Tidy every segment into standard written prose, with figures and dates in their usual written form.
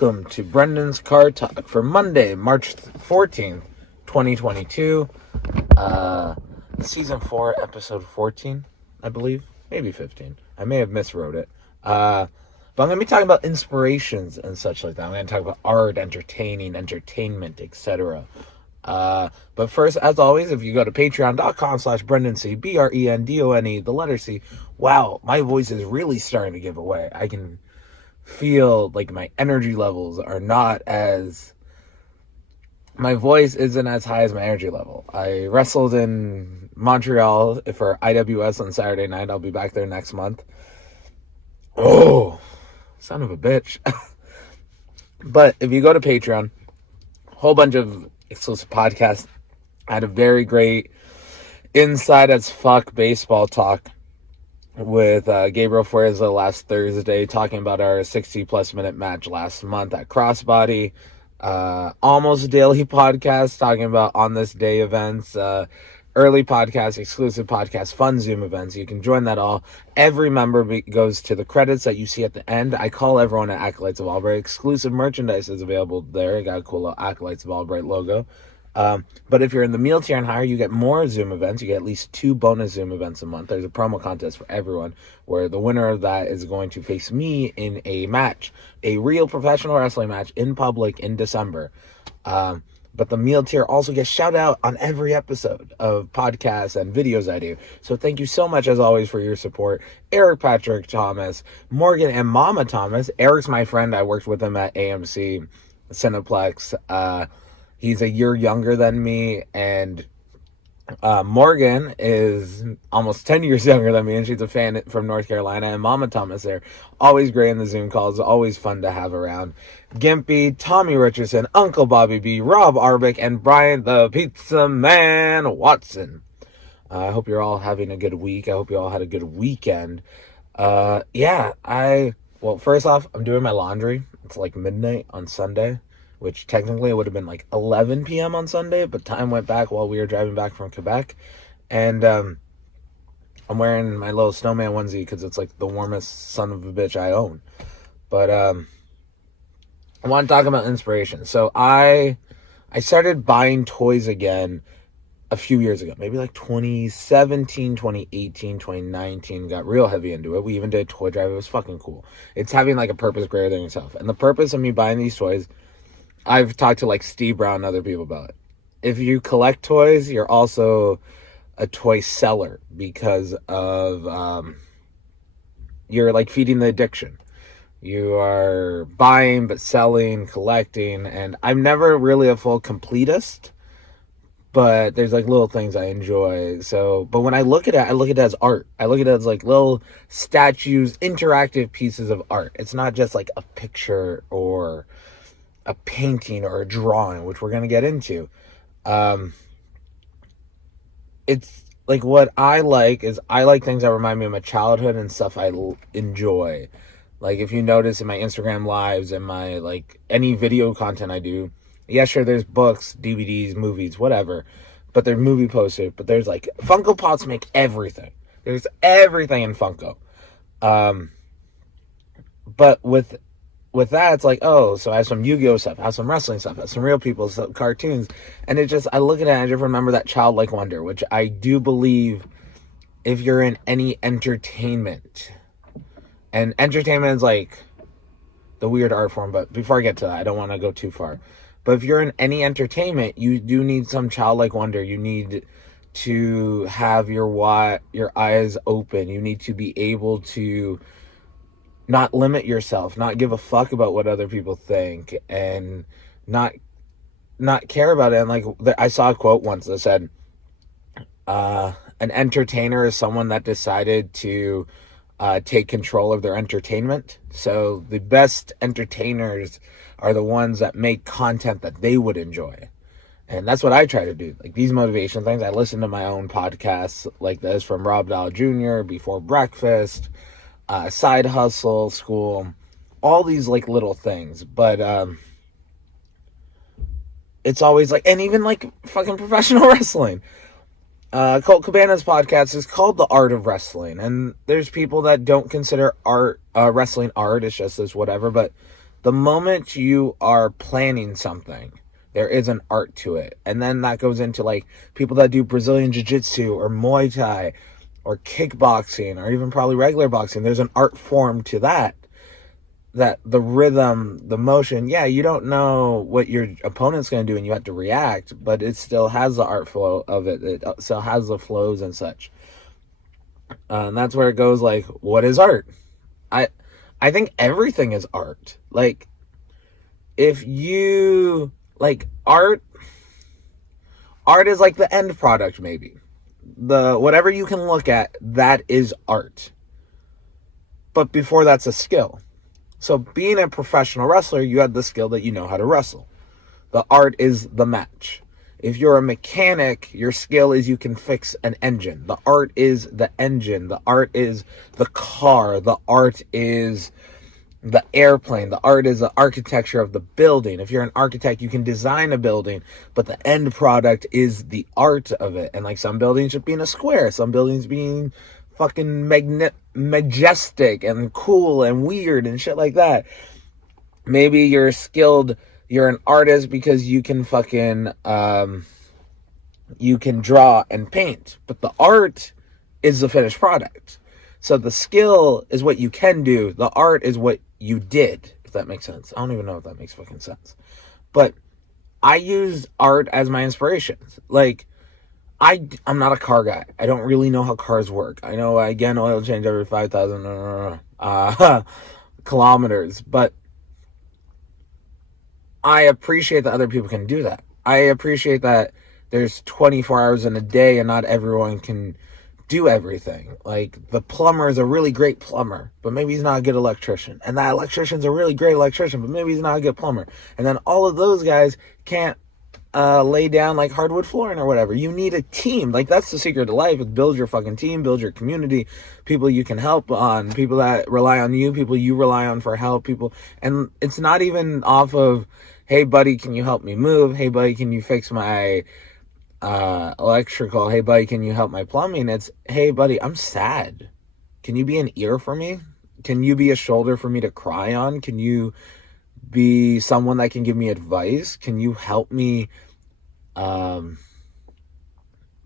welcome to Brendan's Car Talk for Monday, March 14th, 2022. Season 4, episode 14, I believe. Maybe 15. I may have miswrote it. But I'm going to be talking about inspirations and such like that. I'm going to talk about art, entertainment, etc. But first, as always, if you go to patreon.com/BrendanC, BRENDONE, the letter C, wow, my voice is really starting to give away. I can feel like my energy levels are not as... My voice isn't as high as my energy level. I wrestled in Montreal for IWS on Saturday night. I'll be back there next month. Oh, son of a bitch. But if you go to Patreon, a whole bunch of exclusive podcasts. I had a very great inside as fuck baseball talk with Gabriel Fuerza last Thursday, talking about our 60-plus minute match last month at Crossbody. Almost daily podcast talking about on this day events, early podcast, exclusive podcast, fun Zoom events. You can join that all. Every member goes to the credits that you see at the end. I call everyone at Acolytes of Albright. Exclusive merchandise is available there. I got a cool little Acolytes of Albright logo. But if you're in the meal tier and higher, you get more Zoom events. You get at least 2 bonus Zoom events a month. There's a promo contest for everyone where the winner of that is going to face me in a match, a real professional wrestling match in public in December. But the meal tier also gets shout out on every episode of podcasts and videos I do. So thank you so much, as always, for your support. Eric Patrick Thomas, Morgan and Mama Thomas. Eric's my friend. I worked with him at AMC Cineplex. He's a year younger than me, and Morgan is almost 10 years younger than me, and she's a fan from North Carolina. And Mama Thomas there, always great in the Zoom calls, always fun to have around. Gimpy, Tommy Richardson, Uncle Bobby B, Rob Arbick, and Brian the Pizza Man Watson. I hope you're all having a good week. I hope you all had a good weekend. Well, first off, I'm doing my laundry. It's like midnight on Sunday, which technically it would have been like 11 p.m. on Sunday, but time went back while we were driving back from Quebec. And I'm wearing my little snowman onesie because it's like the warmest son of a bitch I own. But I want to talk about inspiration. So I started buying toys again a few years ago, maybe like 2017, 2018, 2019, got real heavy into it. We even did a toy drive. It was fucking cool. It's having like a purpose greater than yourself. And the purpose of me buying these toys, I've talked to like Steve Brown and other people about it. If you collect toys, you're also a toy seller because of you're like feeding the addiction. You are buying but selling, collecting, and I'm never really a full completist, but there's like little things I enjoy. So, but when I look at it, I look at it as art. I look at it as like little statues, interactive pieces of art. It's not just like a picture or a painting or a drawing, which we're going to get into. It's like what I like is I like things that remind me of my childhood and stuff I enjoy. Like if you notice in my Instagram lives and my like any video content I do, yeah, sure, there's books, DVDs, movies, whatever, but they're movie posters. But there's like Funko Pops make everything. There's everything in Funko. But with that, it's like, oh, so I have some Yu-Gi-Oh stuff, I have some wrestling stuff, I have some real people stuff, cartoons, and it just, I look at it and I just remember that childlike wonder, which I do believe if you're in any entertainment, and entertainment is like the weird art form, but before I get to that, I don't want to go too far, but if you're in any entertainment, you do need some childlike wonder. You need to have your eyes open. You need to be able to not limit yourself, not give a fuck about what other people think, and not care about it. And like I saw a quote once that said, an entertainer is someone that decided to take control of their entertainment. So the best entertainers are the ones that make content that they would enjoy. And that's what I try to do. Like these motivation things, I listen to my own podcasts like this from Rob Dahl Jr., Before Breakfast, Side Hustle, School, all these like little things. But it's always like, and even like fucking professional wrestling. Colt Cabana's podcast is called The Art of Wrestling, and there's people that don't consider wrestling art. It's just this whatever, but The moment you are planning something, there is an art to it. And then that goes into like people that do Brazilian Jiu-Jitsu or Muay Thai or kickboxing or even probably regular boxing. There's an art form to that. That the rhythm, the motion, yeah, you don't know what your opponent's going to do and you have to react, but it still has the art flow of it. It still has the flows and such. And that's where it goes like, what is art? I think everything is art. Like, if you, like, art is like the end product, maybe. Whatever you can look at, that is art. But before that's a skill. So being a professional wrestler, you have the skill that you know how to wrestle. The art is the match. If you're a mechanic, your skill is you can fix an engine. The art is the engine. The art is the car. The art is the airplane. The art is the architecture of the building. If you're an architect, you can design a building, but the end product is the art of it. And like some buildings just being a square, some buildings being fucking majestic and cool and weird and shit like that. Maybe you're an artist because you can fucking, you can draw and paint, but the art is the finished product. So the skill is what you can do. The art is what you did, if that makes sense. I don't even know if that makes fucking sense. But I use art as my inspirations. Like, I'm not a car guy. I don't really know how cars work. I know I get an oil change every 5,000 kilometers, but I appreciate that other people can do that. I appreciate that there's 24 hours in a day and not everyone can do everything. Like, the plumber is a really great plumber, but maybe he's not a good electrician. And that electrician's a really great electrician, but maybe he's not a good plumber. And then all of those guys can't lay down like hardwood flooring or whatever. You need a team. Like, that's the secret to life, is build your fucking team, build your community, people you can help on, people that rely on you, people you rely on for help, people. And it's not even off of, hey buddy, can you help me move? Hey buddy, can you fix my electrical? Hey buddy, can you help my plumbing? It's, hey buddy, I'm sad. Can you be an ear for me? Can you be a shoulder for me to cry on? Can you be someone that can give me advice? Can you help me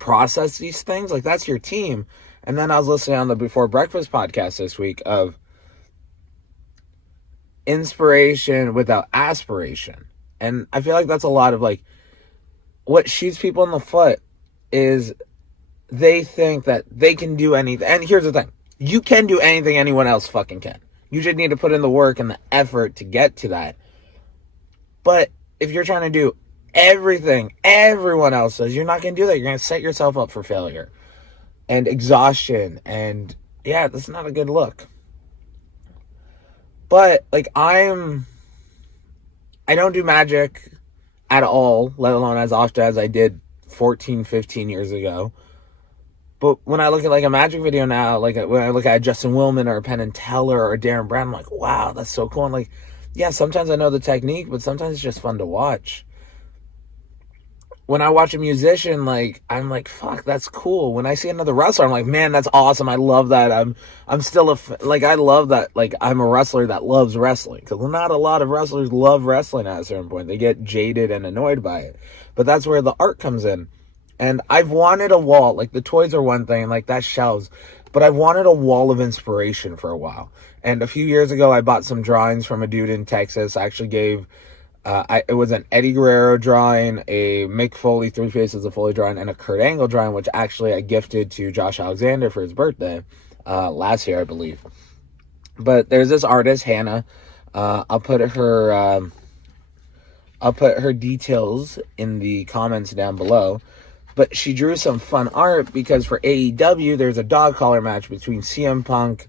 process these things? Like, that's your team. And then I was listening on the Before Breakfast podcast this week of inspiration without aspiration. And I feel like that's a lot of like what shoots people in the foot is they think that they can do anything. And here's the thing. You can do anything anyone else fucking can. You just need to put in the work and the effort to get to that. But if you're trying to do everything everyone else does, you're not going to do that. You're going to set yourself up for failure and exhaustion. And yeah, that's not a good look. But like, I don't do magic at all, let alone as often as I did 14, 15 years ago. But when I look at like a magic video now, like when I look at Justin Willman or Penn and Teller or Darren Brown, I'm like, wow, that's so cool. And like, yeah, sometimes I know the technique, but sometimes it's just fun to watch. When I watch a musician, like, I'm like, fuck, that's cool. When I see another wrestler, I'm like, man, that's awesome. I love that. I'm still I love that. Like, I'm a wrestler that loves wrestling, because not a lot of wrestlers love wrestling at a certain point. They get jaded and annoyed by it. But that's where the art comes in. And I've wanted a wall. Like, the toys are one thing, like, that's shelves. But I've wanted a wall of inspiration for a while. And a few years ago, I bought some drawings from a dude in Texas. I actually gave, it was an Eddie Guerrero drawing, a Mick Foley, Three Faces of Foley drawing, and a Kurt Angle drawing, which actually I gifted to Josh Alexander for his birthday last year, I believe. But there's this artist, Hannah. I'll put her details in the comments down below. But she drew some fun art because for AEW, there's a dog collar match between CM Punk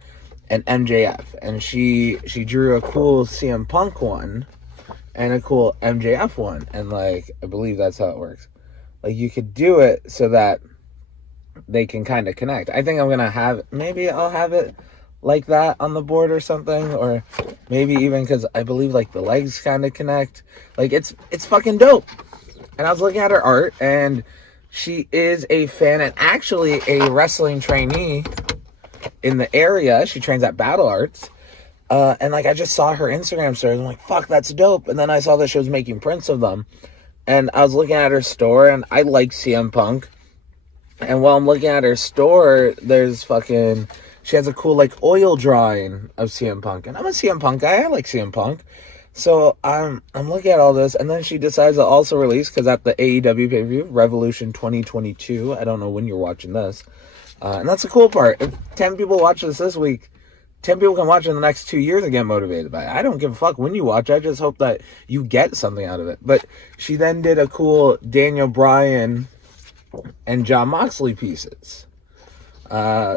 and MJF. And she drew a cool CM Punk one and a cool MJF one. And, like, I believe that's how it works. Like, you could do it so that they can kind of connect. I think I'm going to maybe I'll have it like that on the board or something. Or maybe even because I believe, like, the legs kind of connect. Like, it's fucking dope. And I was looking at her art, and she is a fan and actually a wrestling trainee in the area. She trains at Battle Arts. And like I just saw her Instagram story. I'm like, fuck, that's dope. And then I saw that she was making prints of them. And I was looking at her store, and I like CM Punk. And while I'm looking at her store, there's fucking... She has a cool, like, oil drawing of CM Punk. And I'm a CM Punk guy. I like CM Punk. So I'm looking at all this, and then she decides to also release, because at the AEW pay-per-view, Revolution 2022, I don't know when you're watching this, and that's the cool part. If 10 people watch this week, 10 people can watch it in the next 2 years and get motivated by it. I don't give a fuck when you watch. I just hope that you get something out of it. But she then did a cool Daniel Bryan and Jon Moxley pieces.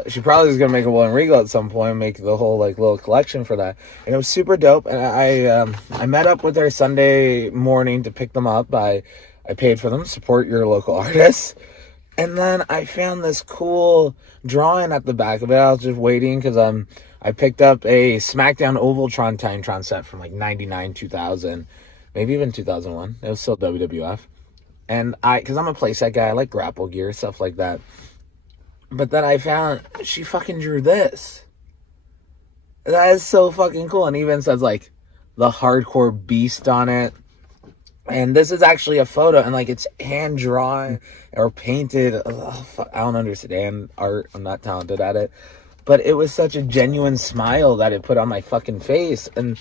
She probably is gonna make a William Regal at some point, make the whole like little collection for that, and it was super dope. And I met up with her Sunday morning to pick them up. I paid for them. Support your local artists. And then I found this cool drawing at the back of it. I was just waiting because I picked up a SmackDown Ovaltron Titantron set from like 99, 2000, maybe even 2001. It was still WWF. And because I'm a playset guy, I like grapple gear, stuff like that. But then I found she fucking drew this. That is so fucking cool. And even says like the hardcore beast on it. And this is actually a photo, and like it's hand drawn or painted. Oh, fuck, I don't understand art. I'm not talented at it. But it was such a genuine smile that it put on my fucking face. And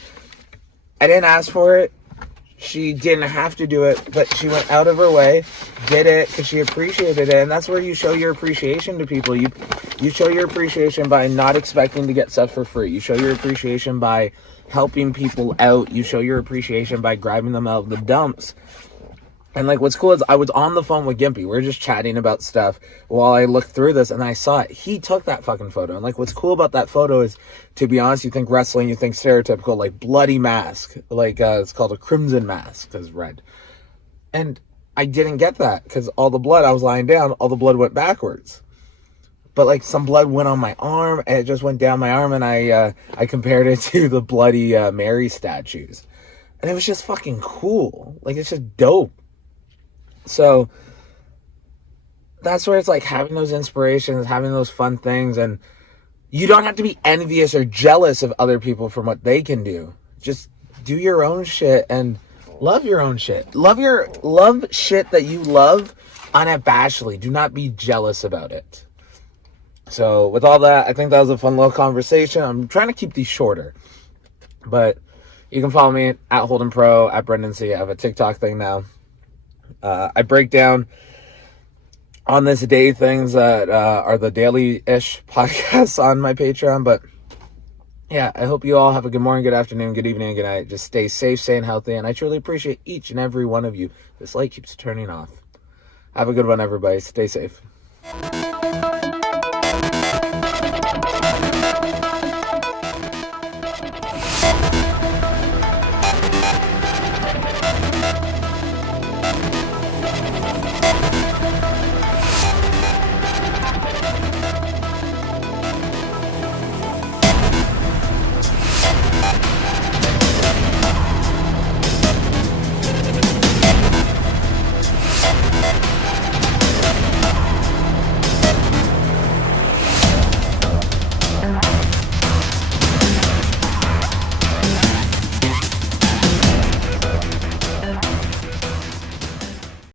I didn't ask for it. She didn't have to do it, but she went out of her way, did it because she appreciated it. And that's where you show your appreciation to people. You show your appreciation by not expecting to get stuff for free. You show your appreciation by helping people out. You show your appreciation by grabbing them out of the dumps. And like what's cool is I was on the phone with Gimpy. We were just chatting about stuff while I looked through this, and I saw it. He took that fucking photo. And like what's cool about that photo is, to be honest, you think wrestling, you think stereotypical, like bloody mask. Like it's called a crimson mask because red. And I didn't get that because all the blood, I was lying down, all the blood went backwards. But like some blood went on my arm, and it just went down my arm, and I compared it to the Bloody Mary statues. And it was just fucking cool. Like it's just dope. So that's where it's like having those inspirations, having those fun things, and you don't have to be envious or jealous of other people from what they can do. Just do your own shit and love your own shit. Love shit that you love unabashedly. Do not be jealous about it. So with all that, I think that was a fun little conversation. I'm trying to keep these shorter, but you can follow me at Holden Pro, at Brendan C. I have a TikTok thing now. I break down on this day things that are the daily-ish podcasts on my Patreon. But yeah, I hope you all have a good morning, good afternoon, good evening, good night. Just stay safe, stay healthy, and I truly appreciate each and every one of you. This light keeps turning off. Have a good one, everybody. Stay safe.